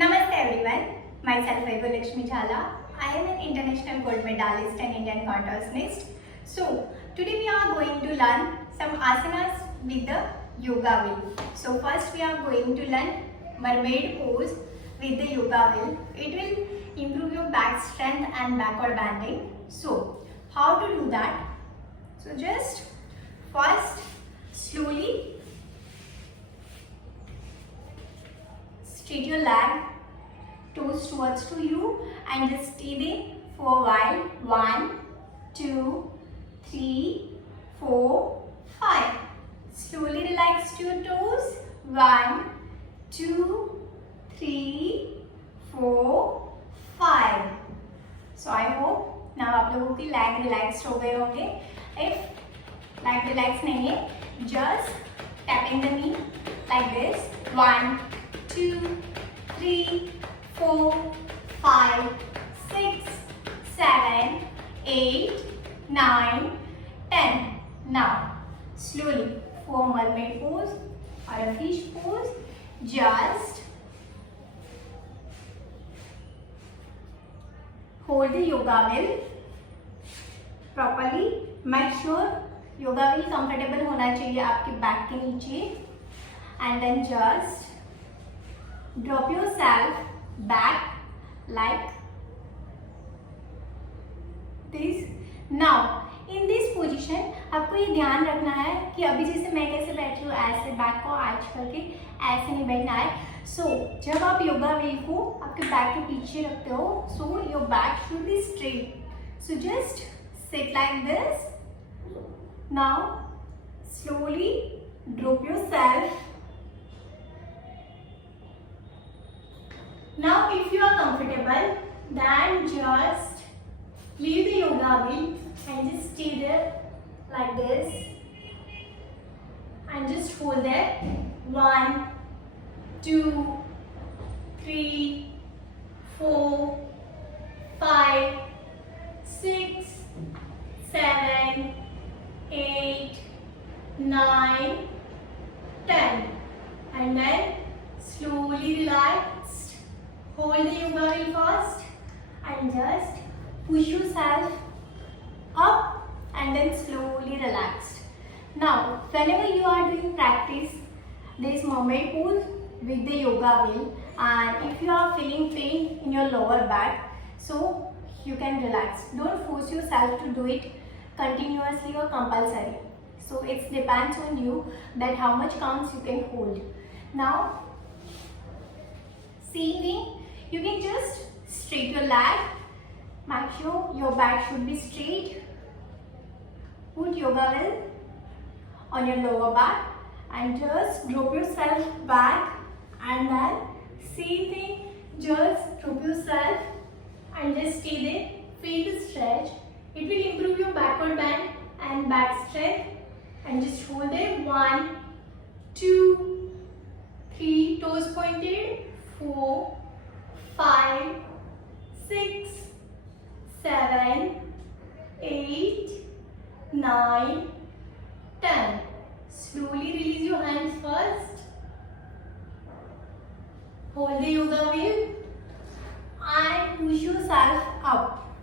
Namaste everyone, myself Vaibhav Lakshmi Jhala. I am an international gold medalist and Indian contortionist. So today we are going to learn some asanas with the yoga wheel. So first we are going to learn mermaid pose with the yoga wheel. It will improve your back strength and backward bending. So how to do that? So just first slowly straight your leg, toes towards to you, and just stay there for a while. 1, 2, 3, 4, 5. Slowly relax your toes. 1, 2, 3, 4, 5. So I hope now आप लोगों की leg relaxed हो गए होंगे. If leg relaxed नहीं है, just tapping the knee like this. 1, 2, 3, 4, 5, 6, 7, 8, 9, 10. Now, slowly for mermaid pose or a fish pose, just hold the yoga wheel properly. Make sure yoga wheel comfortable होना चाहिए आपके back के नीचे. And then just drop yourself back like this. Now in this position आपको ये ध्यान रखना है कि अभी जैसे मैं कैसे बैठी हूँ, ऐसे बैक को आर्च करके ऐसे नहीं बैठना है. सो जब आप योगा व्हील को आपके बैक के पीछे रखते हो, so your back should be straight. So just sit like this. Now slowly drop yourself. Now if you are comfortable, then just leave the yoga wheel and just stay there like this and just hold there. 1, 2, 3, 4, 5, 6, 7, 8, 9, 10. And then slowly relax. Hold the yoga wheel first and just push yourself up and then slowly relax. Now, whenever you are doing practice this mermaid pose with the yoga wheel, and if you are feeling pain in your lower back, so you can relax. Don't force yourself to do it continuously or compulsory. So it depends on you that how much counts you can hold. Now, same thing. You can just straight your leg. Make sure your back should be straight. Put yoga wheel on your lower back and just drop yourself back, and then same thing, just drop yourself and just stay there. Feel the stretch. It will improve your backward bend and back strength. And just hold there. 1, 2, 3, toes pointed. 4, 5, 6, 7, 8, 9, 10. Slowly release your hands first. Hold the yoga wheel and push yourself up.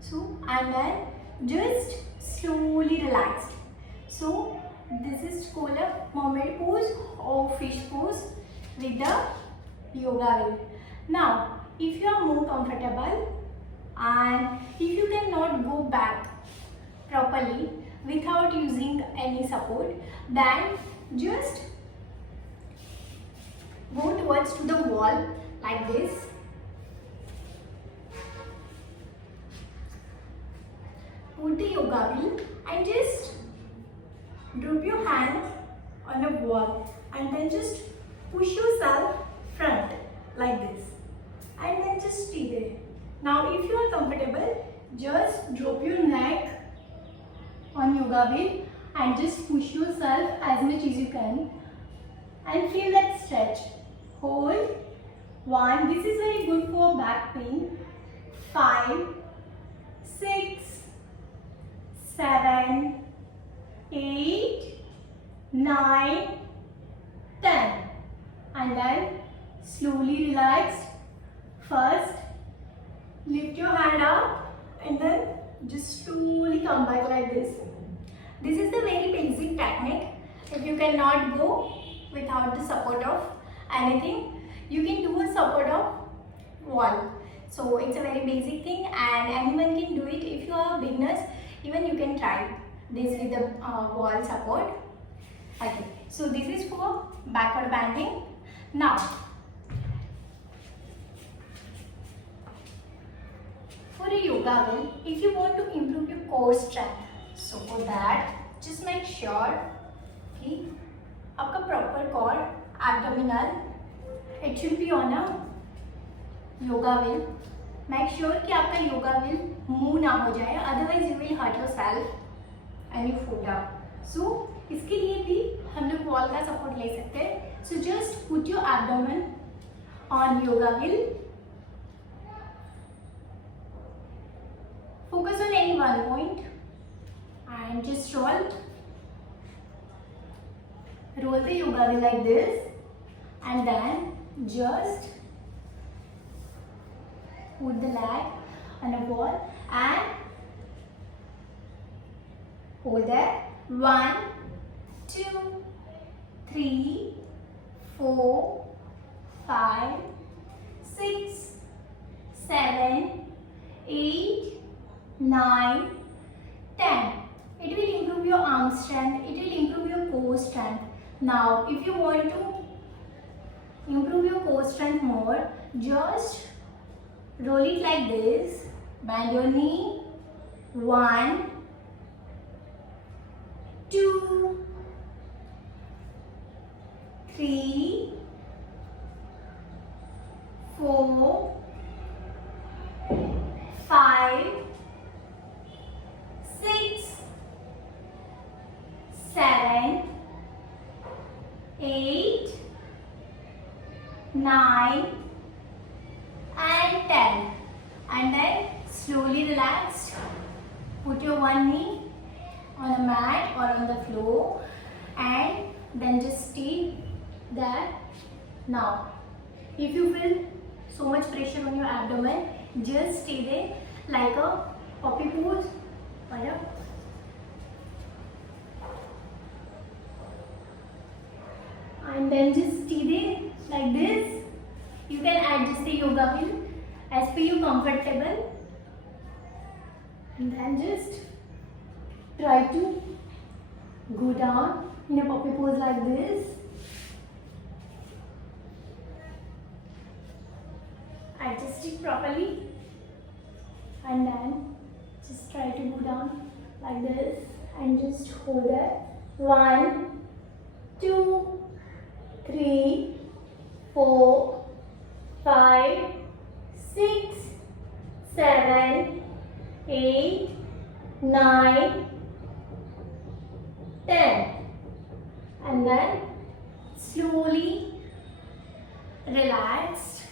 So, and then just slowly relax. So, this is called a mermaid pose or fish pose with the yoga wheel. Now, if you are more comfortable and if you cannot go back properly without using any support, then just go towards to the wall like this. Put the yoga wheel and just drop your hands on the wall and then just push yourself front like this and then just stay there. Now if you are comfortable, just drop your neck on yoga wheel and just push yourself as much as you can and feel that stretch. Hold. 1, this is very good for back pain. 5, 6, 7, 8, 9, 10. And then slowly relaxed. First, lift your hand up and then just slowly come back like this. This is the very basic technique. If you cannot go without the support of anything, you can do a support of wall. So it's a very basic thing and anyone can do it. If you are beginners, even you can try this with the wall support. Okay, so this is for backward bending. Now, for a yoga wheel, if you want to improve your core strength, so for that, just make sure कि आपका proper core abdominal, it should be on a yoga wheel. Make sure कि आपका yoga wheel move ना हो जाए, otherwise you will hurt yourself and you fall down. So इसके लिए भी हम लोग wall का support ले सकते हैं. So just put your abdomen on yoga wheel. Focus on any one point and just roll the yoga wheel like this and then just put the leg on a wall and hold there. 1, 2, 3, 4, 5, 6, 7, 8, 9, 10. It will improve your arm strength, it will improve your core strength. Now, if you want to improve your core strength more, just roll it like this, bend your knee, 1, 2, 3, 4, 5, 6, 7, 8, 9 and 10. And then slowly relax. Put your one knee on a mat or on the floor and then just stay there. Now, if you feel so much pressure on your abdomen, just stay there like a puppy pose. And then just stay there like this. You can adjust the yoga wheel as per you comfortable. And then just try to go down in a puppy pose like this. Adjust it properly. And then just try to go down like this and just hold it. 1, 2, 3, 4, 5, 6, 7, 8, 9, 10. And then slowly relaxed.